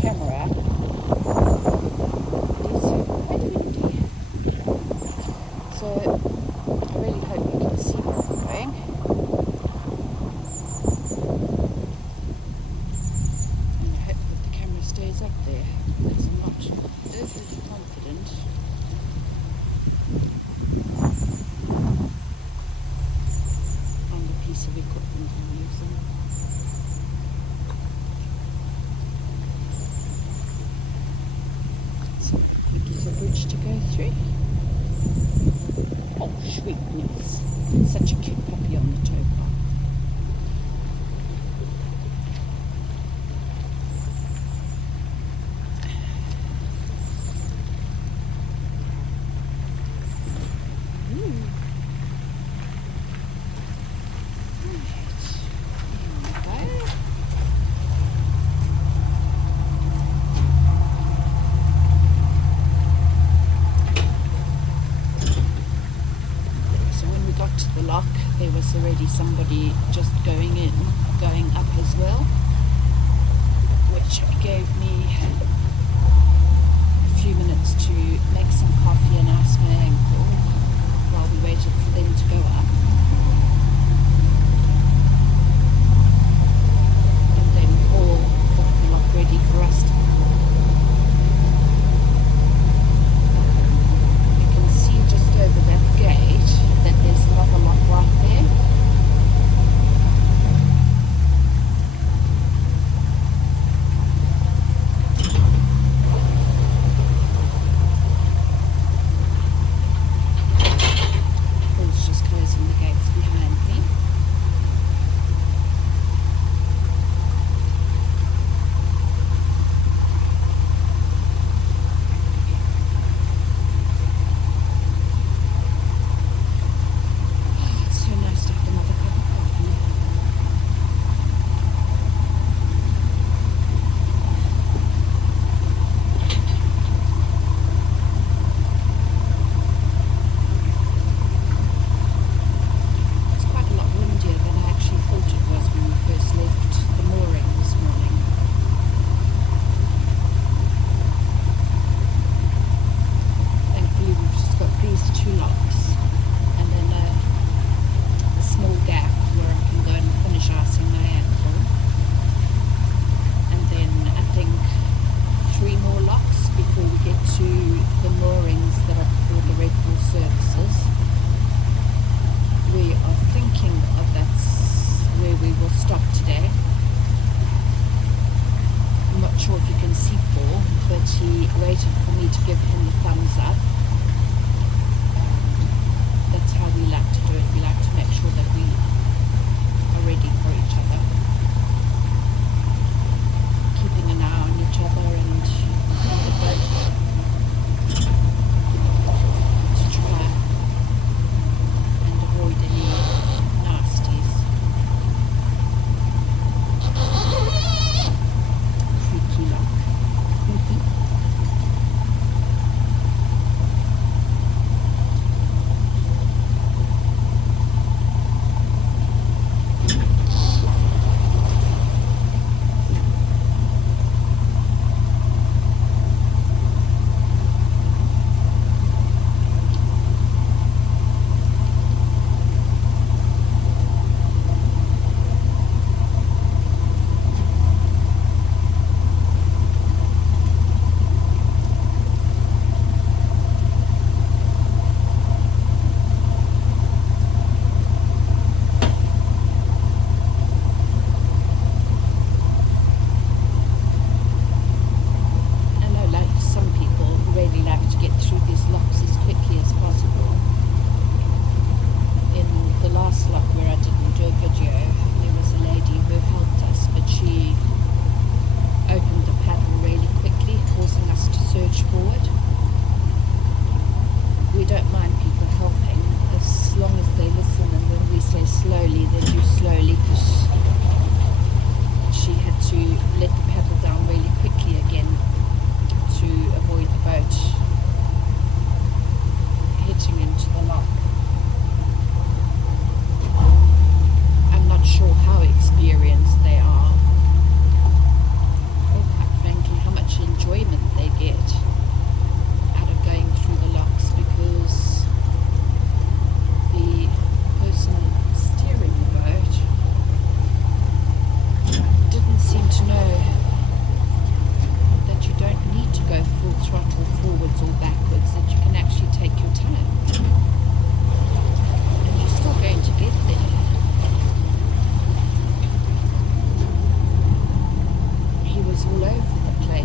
camera. It is quite windy. So I really hope you can see where I'm going. And I hope that the camera stays up there, because I'm not overly confident. On the piece of equipment I'm using. So there's a bridge to go through. Oh, sweetness. Such a cute puppy on the towpath. To the lock, there was already somebody just going up as well, which gave me a few minutes to make some coffee and ice my ankle while we waited for them to go up, and then all got the lock ready for us to just over that gate that there's another lock right there. Paul's just closing the gates behind me.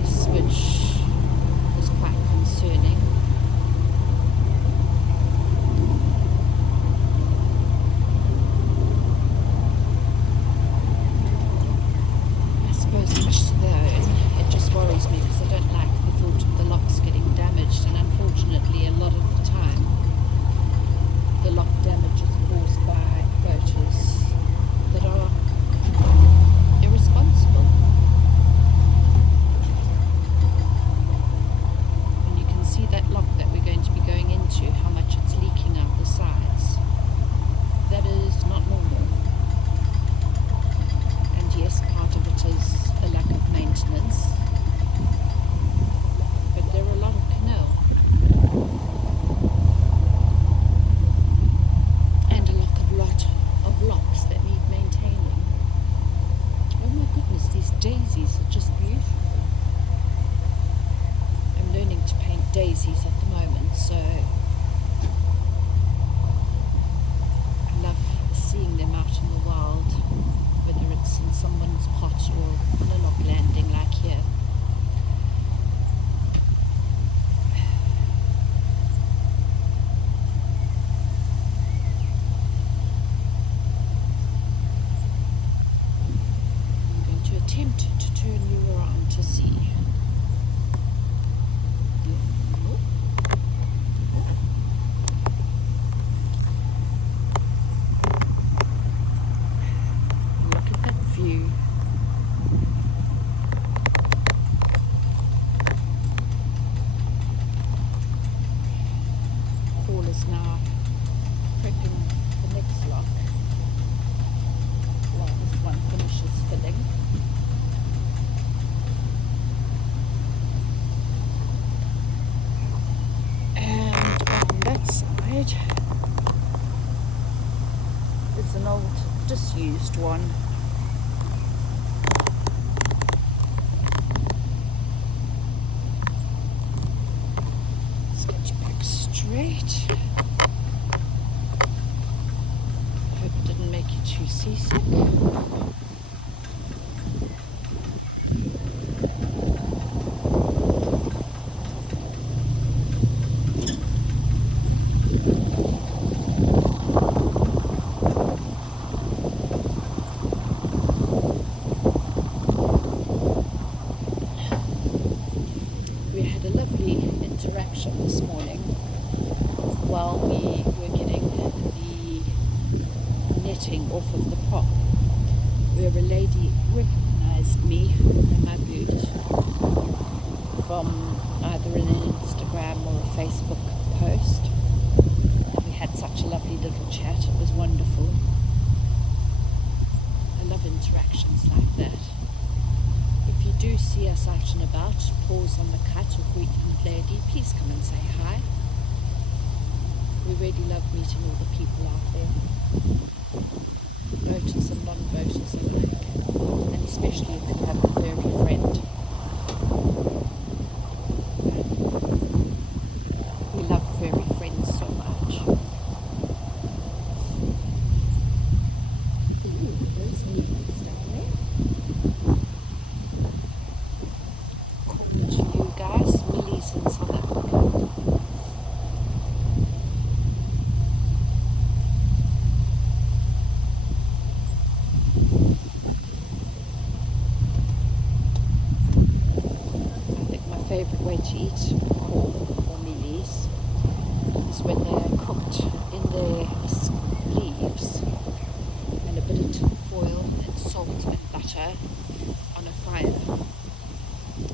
ice, which was quite concerning. I suppose much to their own. It just worries me because I don't like the thought of the locks getting damaged, and unfortunately a lot of the time the lock damage is caused by boaters that are irresponsible. And you can see that lock that we're going to be going into, how much it's leaking out the sides. That is not normal. And yes, part of it is a lack of maintenance, but there are a lot of canal and a lot of locks that need maintaining. Oh my goodness, these daisies are just beautiful. I'm learning to paint daisies at the moment, so I love seeing them out in the wild, whether it's in someone's pot or on a log landing like here. Attempt to turn you around to see. Look at that view. Paul is now prepping the next lock while this one finishes filling. It's an old disused one. Let's get you back straight. Hope it didn't make you too seasick. This morning while we were getting the netting off of the prop, where a lady recognized me and my boot from either an Instagram or a Facebook post, and we had such a lovely little chat. It was wonderful. I love interactions like that. If you do see us out and about, pause on the cut or greet the lady, please come and say hi. We really love meeting all the people out there, boaters and non-boaters alike, and especially if you have a furry friend. We love furry friends so much. Ooh, those needles down there. To you guys, Millie's in South Africa. I think my favourite way to eat corn or mealies is when they're cooked in their leaves and a bit of tin foil and salt and butter on a fire,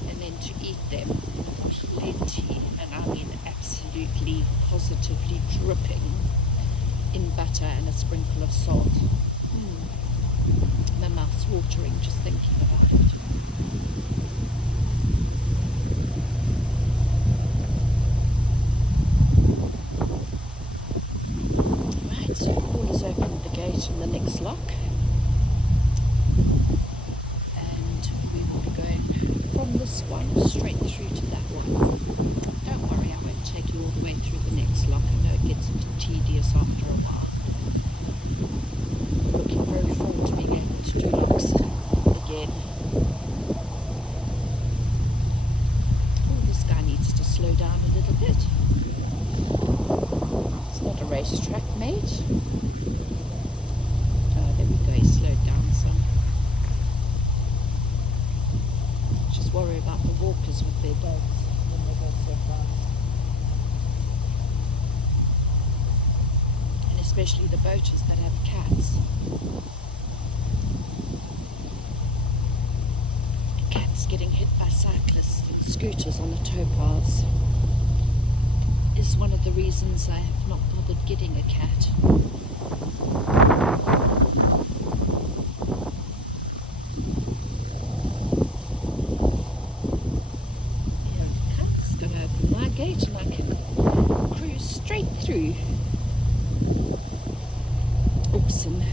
and then to eat them in plenty, and I mean absolutely positively dripping in butter and a sprinkle of salt. My mouth's watering just thinking about it. Right, so Paul has opened the gate in the next lock, and we will be going from this one straight through to that one. Don't worry, I won't take you all the way through the next lock. I know it gets a bit tedious after a while. Looking very forward to being able to do locks again. slow down a little bit. It's not a racetrack, mate. Oh, there we go, he slowed down some. Just worry about the walkers with their dogs when they go so fast. And especially the boaters that have cats. Cats getting hit by cyclists and scooters on the towpaths is one of the reasons I have not bothered getting a cat. Here it comes. Going to open my gate and I can cruise straight through. Awesome.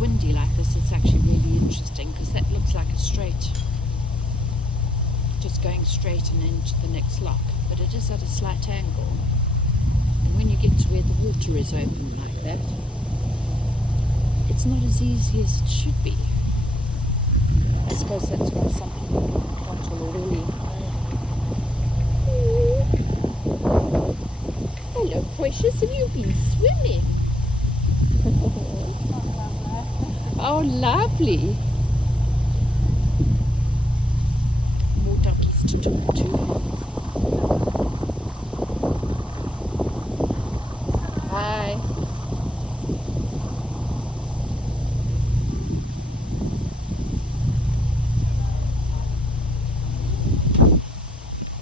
Windy like this, it's actually really interesting because that looks like a straight, just going straight and into the next lock, but it is at a slight angle, and when you get to where the water is open like that, it's not as easy as it should be. I suppose that's why some people can't really. Hello precious, have you been swimming? Oh, lovely. More duckies to talk to. Hi.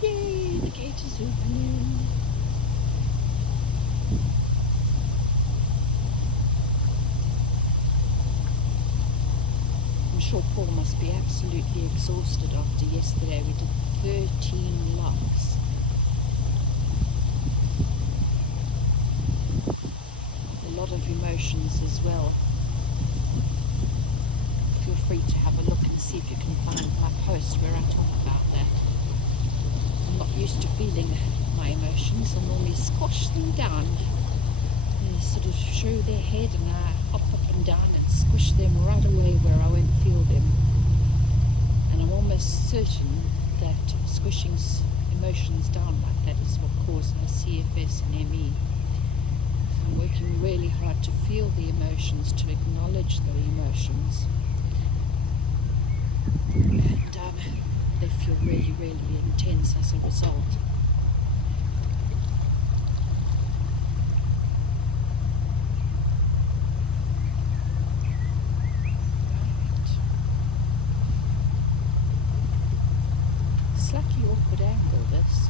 Yay, the gate is opening. Paul must be absolutely exhausted after yesterday. We did 13 locks. A lot of emotions as well. Feel free to have a look and see if you can find my post where I talk about that. I'm not used to feeling my emotions. I normally squash them down. They sort of show their head and I hop up and down and squish them right away where I won't feel them. And I'm almost certain that squishing emotions down like that is what caused my CFS and ME. So I'm working really hard to feel the emotions, to acknowledge the emotions. And they feel really, really intense as a result. Slightly awkward angle this,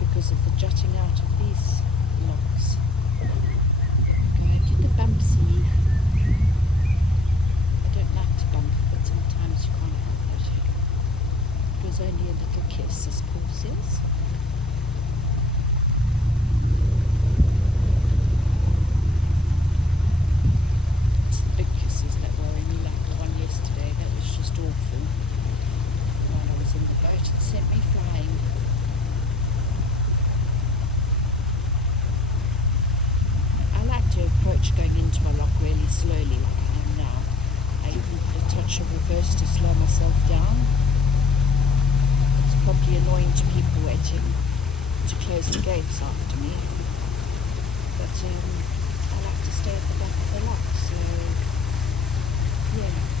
because of the jutting out of these locks. Going to the bumpsy. I don't like to bump, but sometimes you can't help it. It was only a little kiss, as Paul says. It's the big kisses that worry me, like the one yesterday. That was just awful. While I was in the boat, it sent me flying. I like to approach going into a lock really slowly like I am now. I even put a touch of reverse to slow myself down. It's probably annoying to people waiting to close the gates after me. But I like to stay at the back of the lock, so yeah.